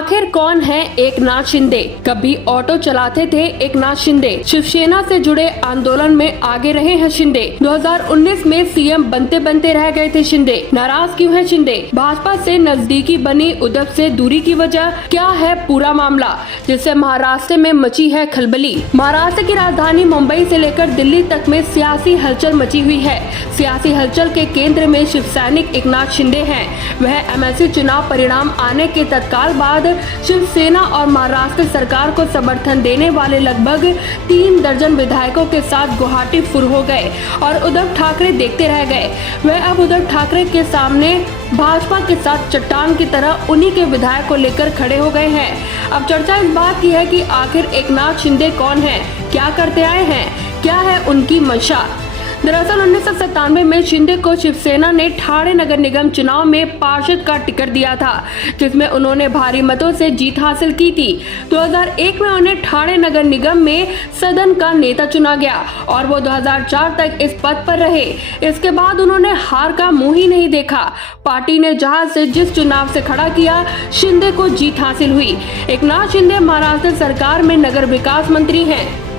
आखिर कौन है एकनाथ शिंदे? कभी ऑटो चलाते थे एकनाथ शिंदे। शिवसेना से जुड़े आंदोलन में आगे रहे हैं शिंदे। 2019 में सीएम बनते बनते रह गए थे शिंदे। नाराज क्यों है शिंदे? भाजपा से नजदीकी बनी उद्धव से दूरी की वजह क्या है पूरा मामला, जिससे महाराष्ट्र में मची है खलबली। महाराष्ट्र की राजधानी मुंबई से लेकर दिल्ली तक में सियासी हलचल मची हुई है। सियासी हलचल के केंद्र में शिव सैनिक एकनाथ शिंदे हैं। वह एमएलसी चुनाव परिणाम आने के तत्काल बाद शिवसेना और महाराष्ट्र सरकार को समर्थन देने वाले लगभग 3 दर्जन विधायकों के साथ गुवाहाटी फुर हो गए और उद्धव ठाकरे देखते रह गए। वह अब उद्धव ठाकरे के सामने भाजपा के साथ चट्टान की तरह उन्हीं के विधायक को लेकर खड़े हो गए हैं। अब चर्चा इस बात की है कि आखिर एकनाथ शिंदे कौन है, क्या करते आए हैं, क्या है उनकी मंशा। दरअसल 1997 में शिंदे को शिवसेना ने ठाणे नगर निगम चुनाव में पार्षद का टिकट दिया था, जिसमें उन्होंने भारी मतों से जीत हासिल की थी। 2001 में उन्हें ठाणे नगर निगम में सदन का नेता चुना गया और वो 2004 तक इस पद पर रहे। इसके बाद उन्होंने हार का मुंह ही नहीं देखा। पार्टी ने जहां से जिस चुनाव से खड़ा किया, शिंदे को जीत हासिल हुई। एकनाथ शिंदे महाराष्ट्र सरकार में नगर विकास मंत्री हैं।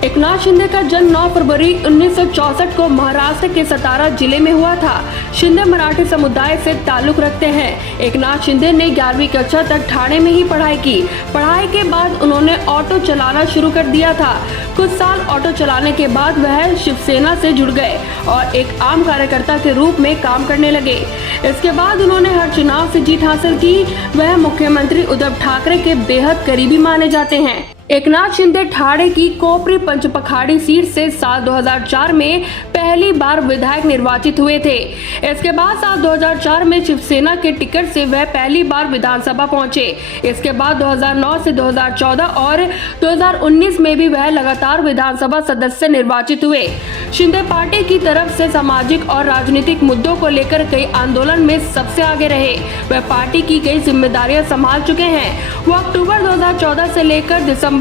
एकनाथ शिंदे का जन्म 9 फरवरी 1964 को महाराष्ट्र के सतारा जिले में हुआ था। शिंदे मराठी समुदाय से ताल्लुक रखते हैं। एकनाथ शिंदे ने 11वीं कक्षा तक ठाणे में ही पढ़ाई की। पढ़ाई के बाद उन्होंने ऑटो चलाना शुरू कर दिया था। कुछ साल ऑटो चलाने के बाद वह शिवसेना से जुड़ गए और एक आम कार्यकर्ता के रूप में काम करने लगे। इसके बाद उन्होंने हर चुनाव से जीत हासिल की। वह मुख्यमंत्री उद्धव ठाकरे के बेहद करीबी माने जाते हैं। एकनाथ शिंदे ठाणे की कोपरी पंचपखाड़ी सीट से साल 2004 में पहली बार विधायक निर्वाचित हुए थे। इसके बाद साल 2004 में शिवसेना के टिकट से वह पहली बार विधानसभा पहुंचे। इसके बाद 2009 से 2014 और 2019 में भी वह लगातार विधानसभा सदस्य निर्वाचित हुए। शिंदे पार्टी की तरफ से सामाजिक और राजनीतिक मुद्दों को लेकर कई आंदोलन में सबसे आगे रहे। वह पार्टी की कई जिम्मेदारियां संभाल चुके हैं। वो अक्टूबर 2014 से लेकर दिसंबर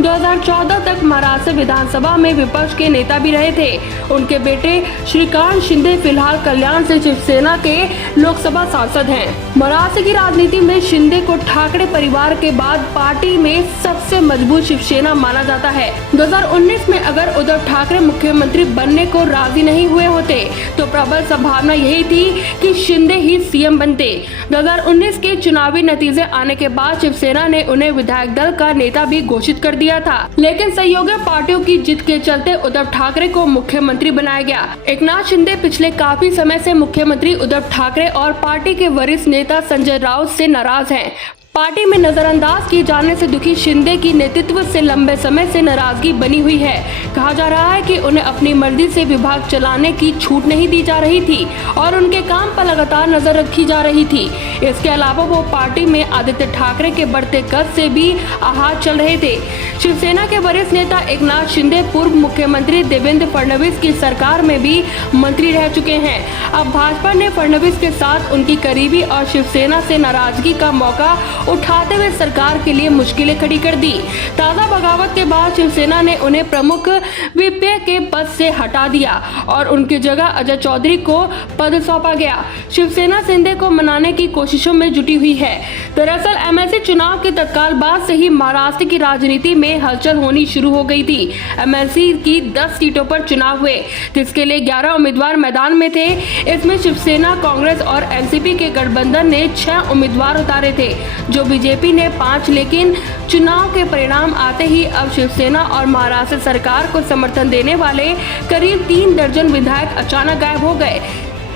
2014 तक महाराष्ट्र विधानसभा में विपक्ष के नेता भी रहे थे। उनके बेटे श्रीकांत शिंदे फिलहाल कल्याण से शिवसेना के लोकसभा सांसद हैं। महाराष्ट्र की राजनीति में शिंदे को ठाकरे परिवार के बाद पार्टी में सबसे मजबूत शिवसेना माना जाता है। 2019 में अगर उद्धव ठाकरे मुख्यमंत्री बनने को राजी नहीं हुए होते तो प्रबल संभावना यही थी कि शिंदे ही सीएम बनते। 2019 के चुनावी नतीजे आने के बाद शिवसेना ने उन्हें विधायक दल का नेता भी घोषित कर दिया था, लेकिन सहयोगी पार्टियों की जिद के चलते उद्धव ठाकरे को मुख्यमंत्री बनाया गया। एकनाथ शिंदे पिछले काफी समय से मुख्यमंत्री उद्धव ठाकरे और पार्टी के वरिष्ठ नेता संजय राउत से नाराज हैं। पार्टी में नजरअंदाज किए जाने से दुखी शिंदे की नेतृत्व से लंबे समय से नाराजगी बनी हुई है। कहा जा रहा है कि उन्हें अपनी मर्जी से विभाग चलाने की छूट नहीं दी जा रही थी और उनके काम पर लगातार नजर रखी जा रही थी। इसके अलावा वो पार्टी में आदित्य ठाकरे के बढ़ते कद से भी आहत चल रहे थे। शिवसेना के वरिष्ठ नेता एकनाथ शिंदे पूर्व मुख्यमंत्री देवेंद्र फडणवीस की सरकार में भी मंत्री रह चुके हैं। अब भाजपा ने फडणवीस के साथ उनकी करीबी और शिवसेना से नाराजगी का मौका उठाते हुए सरकार के लिए मुश्किलें खड़ी कर दी। ताजा बगावत के बाद शिवसेना ने उन्हें प्रमुख विप के पद से हटा दिया और उनकी जगह अजय चौधरी को पद सौंपा गया। शिवसेना शिंदे को मनाने की कोशिशों में जुटी हुई है। दरअसल एमएलसी चुनाव के तत्काल बाद से ही महाराष्ट्र की राजनीति में हलचल होनी शुरू हो गई थी। एमएलसी की 10 सीटों पर चुनाव हुए, जिसके लिए 11 उम्मीदवार मैदान में थे। इसमें शिवसेना, कांग्रेस और एनसीपी के गठबंधन ने 6 उम्मीदवार उतारे थे, जो बीजेपी ने 5। लेकिन चुनाव के परिणाम आते ही अब शिवसेना और महाराष्ट्र सरकार को समर्थन देने वाले करीब 3 दर्जन विधायक अचानक गायब हो गए,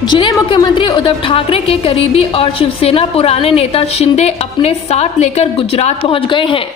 जिन्हें मुख्यमंत्री उद्धव ठाकरे के करीबी और शिवसेना पुराने नेता शिंदे अपने साथ लेकर गुजरात पहुंच गए हैं।